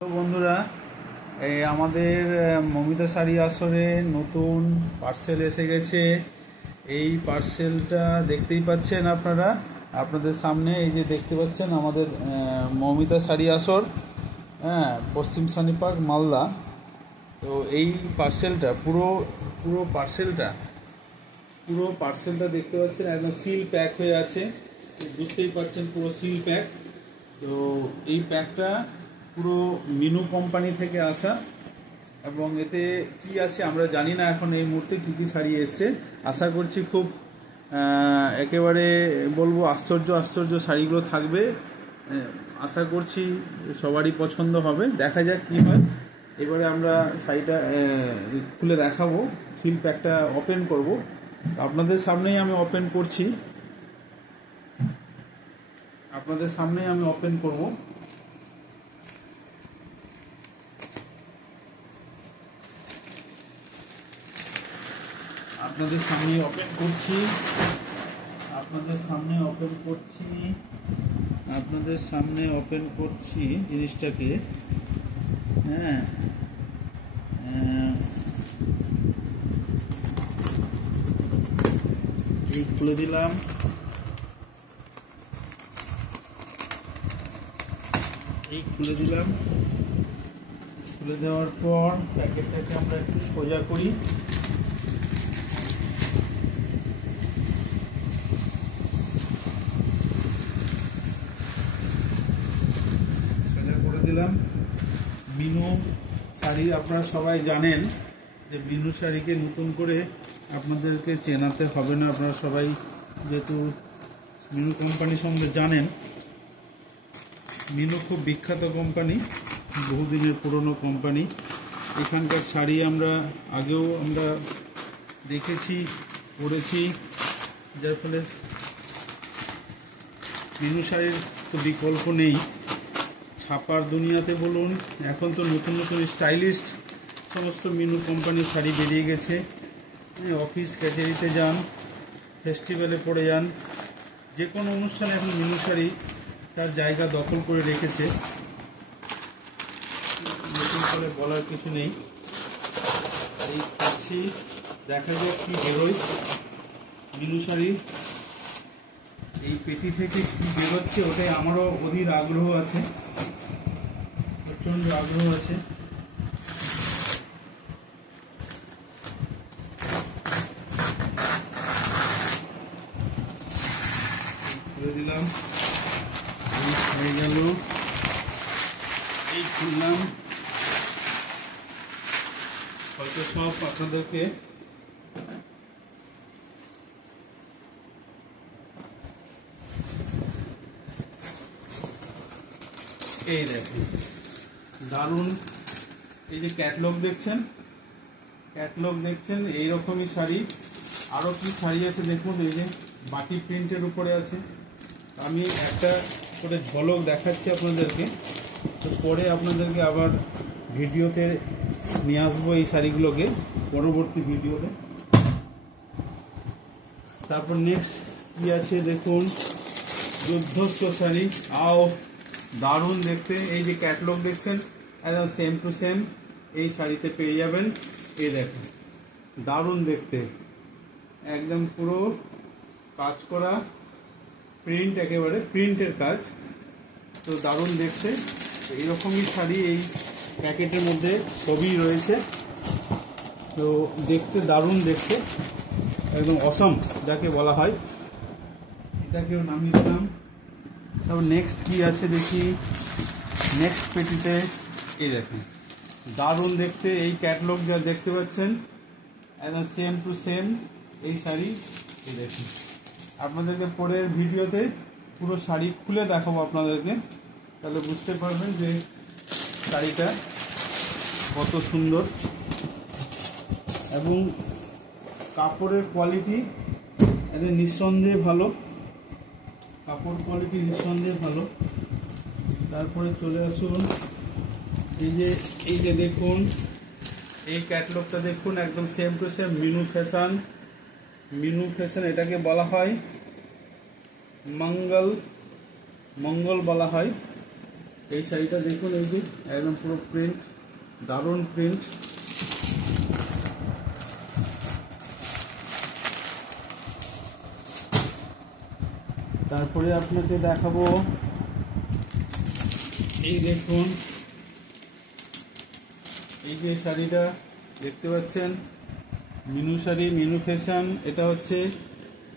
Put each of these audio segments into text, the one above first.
তো বন্ধুরা, এই আমাদের মমিতা শাড়ি আসরে নতুন পার্সেল এসে গেছে। এই পার্সেলটা দেখতেই পাচ্ছেন আপনারা, আপনাদের সামনে এই যে দেখতে পাচ্ছেন আমাদের মমিতা শাড়ি আসর, হ্যাঁ, পশ্চিম শানিপার্ক, মালদা। তো এই পার্সেলটা পুরো পুরো পার্সেলটা পুরো পার্সেলটা দেখতে পাচ্ছেন একদম সিল প্যাক হয়ে আছে। বুঝতেই পারছেন পুরো সিল প্যাক। তো এই প্যাকটা পুরো মিনু কোম্পানি থেকে আসা, এবং এতে কি আছে আমরা জানি না এখন এই মুহূর্তে কী কী শাড়ি এসছে। আশা করছি খুব একেবারে বলবো আশ্চর্য আশ্চর্য শাড়িগুলো থাকবে। আশা করছি সবারই পছন্দ হবে, দেখা যাক কী হয়। এবারে আমরা শাড়িটা খুলে দেখাবো, সিল প্যাকটা ওপেন করব। আপনাদের সামনেই আমি ওপেন করছি, আপনাদের সামনেই আমি ওপেন করব। আপনাদের সামনে ওপেন করছি, আপনাদের সামনে ওপেন করছি, আপনাদের সামনে ওপেন করছি জিনিসটাকে। হ্যাঁ, এই খুলে দিলাম, এই খুলে দিলাম। খুলে দেওয়ার পর প্যাকেটটাকে আমরা একটু সোজা করি। সোজা করে দিলাম। মিনু শাড়ি আপনারা সবাই জানেন যে মিনু শাড়িকে নতুন করে আপনাদেরকে চেনাতে হবে না। আপনারা সবাই যেহেতু মিনু কোম্পানি সম্বন্ধে জানেন, মিনু খুব বিখ্যাত কোম্পানি, বহুদিনের পুরনো কোম্পানি। এখানকার শাড়ি আমরা আগেও দেখেছি, পরেছি, যার ফলে মিনু শাড়ির তো বিকল্প নেই। ছাপার দুনিয়াতে বলুন, এখন তো নতুন নতুন স্টাইলিস্ট সমস্ত মিনু কোম্পানির শাড়ি বেরিয়ে গেছে। অফিস ক্যাটারিতে যান, ফেস্টিভ্যালে পরে যান, যে কোনো অনুষ্ঠানে এখন মিনু শাড়ি তার জায়গা দখল করে রেখেছে। নতুন করে বলার কিছু নেই। এই পাচ্ছি, দেখা যাক কি বেরোয় মিনু শাড়ি। এই পেটি থেকে কি বেরোচ্ছে ওটাই আমারও অধীর আগ্রহ আছে, প্রচণ্ড আগ্রহ আছে। খুলে দিলাম, এই হয়ে গেল, এই খুললাম। হয়তো সব আপনাদেরকে এই দেখুন, দারুণ। এই যে ক্যাটলগ দেখছেন, ক্যাটলগ দেখছেন, এইরকমই শাড়ি। আরও কি শাড়ি আছে দেখুন, এই যে বাটি প্রিন্টের উপরে আছে। আমি একটা করে ঝলক দেখাচ্ছি আপনাদেরকে, তো পরে আপনাদেরকে আবার ভিডিওতে নিয়ে আসবো এই শাড়িগুলোকে, পরবর্তী ভিডিওতে। তারপর নেক্সট কি আছে দেখুন, যুদ্ধস্ব শাড়ি। আও দারুণ দেখতে। এই যে ক্যাটলগ দেখছেন, একদম সেম টু সেম এই শাড়িতে পেয়ে যাবেন। এই দেখুন, দারুণ দেখতে, একদম পুরো কাজ করা প্রিন্ট, একেবারে প্রিন্টের কাজ। তো দারুণ দেখতে। এইরকমই শাড়ি এই প্যাকেটের মধ্যে সবই রয়েছে। তো দেখতে দারুণ, দেখতে একদম অসম যাকে বলা হয়। এটাকেও নামিয়ে দিলাম। তারপর নেক্সট কি আছে দেখি, নেক্সট পেটিতে এই দেখুন, দারুণ দেখতে। এই ক্যাটলগ যা দেখতে পাচ্ছেন একদম সেম টু সেম এই শাড়ি। এই দেখুন, আপনাদেরকে পরের ভিডিওতে পুরো শাড়ি খুলে দেখাবো আপনাদেরকে, তাহলে বুঝতে পারবেন যে শাড়িটা কত সুন্দর। এবং কাপড়ের কোয়ালিটি এদের নিঃসন্দেহে ভালো, কাপড় কোয়ালিটি নিঃসন্দেহে ভালো। তারপরে চলে আসুন, এই যে দেখুন, এই ক্যাটলগটা দেখুন, একদম same to same Minu fashion. Minu fashion এটাকে বলা হয়, মঙ্গল বলা হয়। এই শাড়িটা দেখুন, এই যে একদম পুরো প্রিন্ট, দারুণ প্রিন্ট। তারপরে আপনাকে দেখাবো, এই দেখুন এই যে শাড়িটা দেখতে পাচ্ছেন, মিনু শাড়ি, মিনু ফ্যাশন। এটা হচ্ছে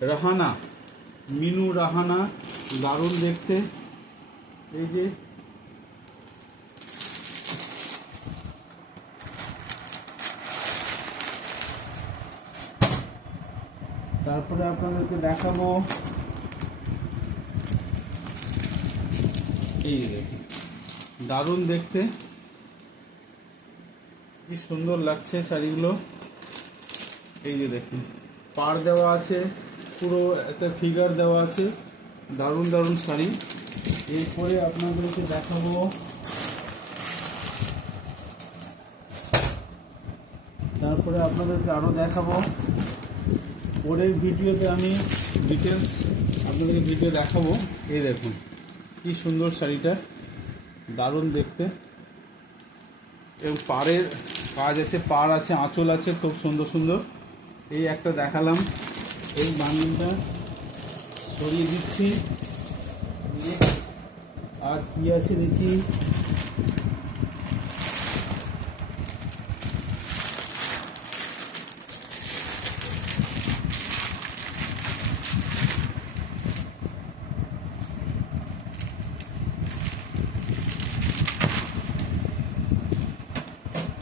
রাহানা, মিনু রাহানা, দারুণ দেখতে। এই যে তারপরে আপনাদেরকে দেখাবো, এই দেখুন দারুণ দেখতে, কি সুন্দর লাগছে শাড়িগুলো। এই যে দেখুন পাড় দেওয়া আছে, পুরো একটা ফিগার দেওয়া আছে, দারুণ দারুণ শাড়ি। এরপরে আপনাদেরকে দেখাবো, তারপরে আপনাদেরকে আরও দেখাবো। পরের ভিডিওতে আমি ডিটেলস আপনাদেরকে ভিডিও দেখাবো। এই দেখুন কি সুন্দর শাড়িটা, দারুণ দেখতে, এবং পাড়ের কাজ আছে, পাড় আছে, আঁচল আছে, খুব সুন্দর সুন্দর। এই একটা দেখালাম, এই বান্ডিলটা সরিয়ে দিচ্ছি। আর কি আছে দেখি,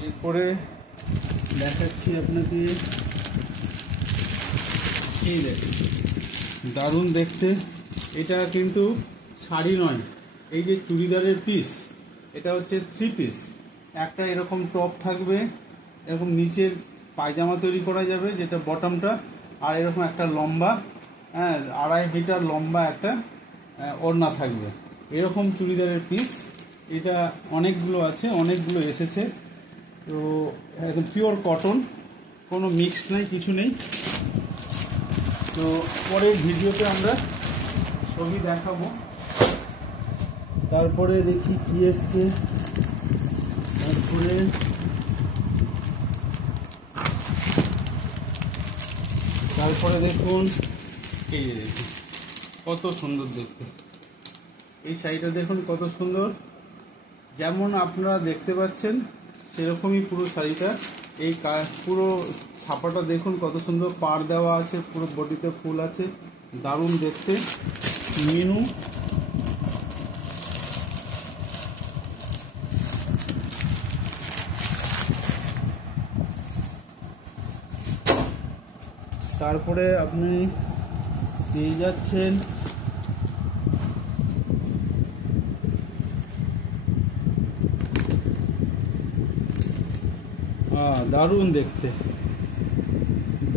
এরপরে দেখাচ্ছি আপনাকে, এই দেখুন দারুণ দেখতে। এটা কিন্তু শাড়ি নয়, এই যে চুড়িদারের পিস, এটা হচ্ছে 3 পিস। একটা এরকম টপ থাকবে, এরকম নিচের পায়জামা তৈরি করা যাবে যেটা বটমটা, আর এরকম একটা লম্বা 2.5 মিটার লম্বা একটা ওড়না থাকবে, এরকম চুড়িদারের পিস। এটা অনেকগুলো আছে, অনেকগুলো এসেছে, তো একদম পিওর কটন, কোনো মিক্সড নেই, কিছু নেই। তো পরের ভিডিওতে আমরা ছবি দেখাবো। তারপরে দেখি কি এসছে, তারপরে দেখুন, এই যে দেখুন কত সুন্দর দেখতে, এই শাড়িটা দেখুন কত সুন্দর, যেমন আপনারা দেখতে পাচ্ছেন সেরকমই পুরো শাড়িটা। এই পুরো ছাপাটা দেখুন কত সুন্দর, পাড় দেওয়া আছে, পুরো বডিতে ফুল আছে, দারুণ দেখতে। মিনু, তারপরে আপনি পেয়ে যাচ্ছেন দারুণ দেখতে,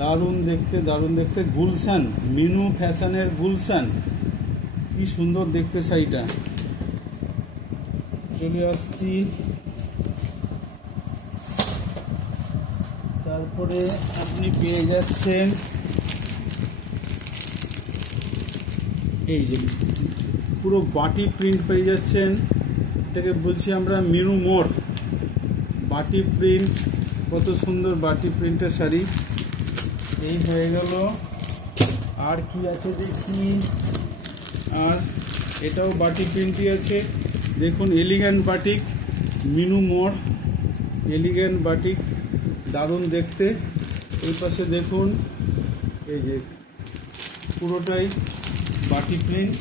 দারুণ দেখতে, দারুণ দেখতে, গুলশান, মিনু ফ্যাশনের গুলশান, কি সুন্দর দেখতে শাড়িটা। চলে আসছি, তারপরে আপনি পেয়ে যাচ্ছেন এই যে পুরো বাটি প্রিন্ট পেয়ে যাচ্ছেন, এটাকে বলছি আমরা মিনু মোর বাটি প্রিন্ট, কত সুন্দর বাটি প্রিন্টের শাড়ি। এই হয়ে গেল, আর কি আছে দেখি, আর এটাও বাটি প্রিন্টই আছে, দেখুন এলিগ্যান্ট বাটিক, মিনু মোর এলিগ্যান্ট বাটিক, দারুণ দেখতে। এই পাশে দেখুন, এই যে পুরোটাই বাটি প্রিন্ট।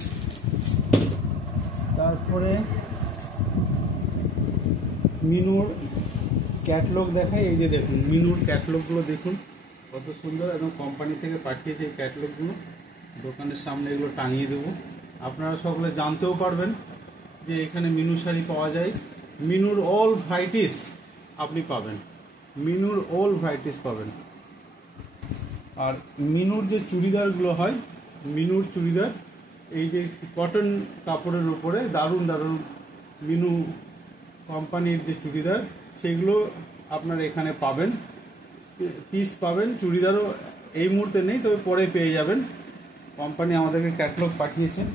তারপরে মিনুর ক্যাটলগ দেখায়, এই যে দেখুন মিনুর ক্যাটলগগুলো দেখুন কত সুন্দর, একদম কোম্পানি থেকে পাঠিয়েছে এই ক্যাটলগগুলো, দোকানের সামনে এগুলো টাঙিয়ে দেবো, আপনারা সকলে জানতেও পারবেন যে এখানে মিনু শাড়ি পাওয়া যায়। মিনুর অল ভ্যারাইটিস আপনি পাবেন, মিনুর অল ভ্যারাইটিস পাবেন। আর মিনুর যে চুড়িদারগুলো হয়, মিনুর চুড়িদার, এই যে কটন কাপড়ের উপরে দারুণ দারুণ মিনু কোম্পানির যে চুড়িদার, সেগুলো আপনারা এখানে পাবেন, পিস পাবেন। চুড়িদারও এই মুহূর্তে নেই, তবে পরে পেয়ে যাবেন, কোম্পানি আমাদেরকে ক্যাটলগ পাঠিয়েছেন।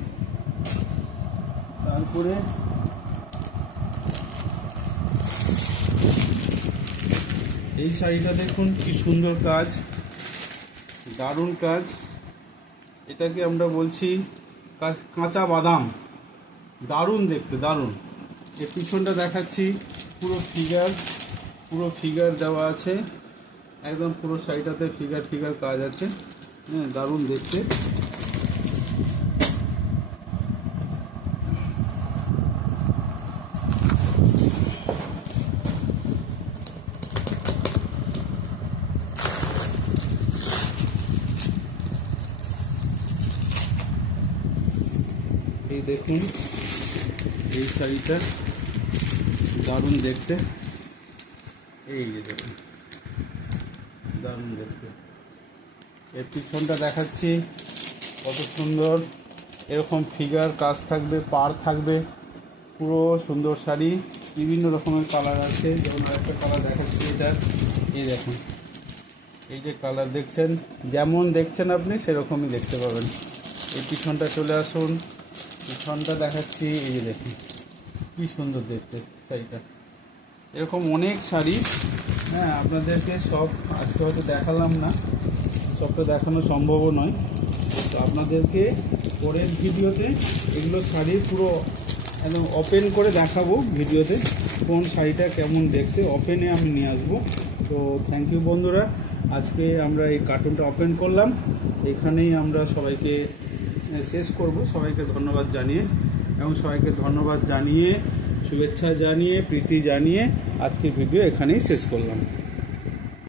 তারপরে এই শাড়িটা দেখুন কি সুন্দর কাজ, দারুণ কাজ। এটাকে আমরা বলছি কাঁচা বাদাম, দারুণ দেখতে, দারুণ। এর পিছনটা দেখাচ্ছি, পুরো ফিগার দেওয়া আছে, একদম পুরো শাড়িটাতে ফিগার কাজ আছে। হ্যাঁ, দারুণ দেখতে। এই দেখুন এই শাড়িটা দারুণ দেখতে, এই যে দেখুন দারুণ দেখতে। এর পিছনটা দেখাচ্ছি কত সুন্দর, এরকম ফিগার কাজ থাকবে, পাড় থাকবে, পুরো সুন্দর শাড়ি। বিভিন্ন রকমের কালার আছে, যেমন আরেকটা কালার দেখাচ্ছি, এটা এই দেখুন, এই যে কালার দেখছেন, যেমন দেখছেন আপনি সেরকমই দেখতে পাবেন। এই পিছনটা চলে আসুন, পিছনটা দেখাচ্ছি, এই যে দেখুন কি সুন্দর দেখতে শাড়িটা। এরকম অনেক শাড়ি, হ্যাঁ, আপনাদেরকে সব আজকে হয়তো দেখালাম না, সবটা দেখানো সম্ভবও নয়। তো আপনাদেরকে পরের ভিডিওতে এগুলো শাড়ি পুরো একদম ওপেন করে দেখাবো ভিডিওতে, কোন শাড়িটা কেমন দেখতে ওপেনে আমি নিয়ে আসবো। তো থ্যাংক ইউ বন্ধুরা, আজকে আমরা এই কার্টুনটা ওপেন করলাম, এখানেই আমরা সবাইকে শেষ করব। সবাইকে ধন্যবাদ জানিয়ে এবং সবাইকে ধন্যবাদ জানিয়ে, শুভেচ্ছা জানিয়ে, প্রীতি জানিয়ে আজকের ভিডিও এখানেই শেষ করলাম।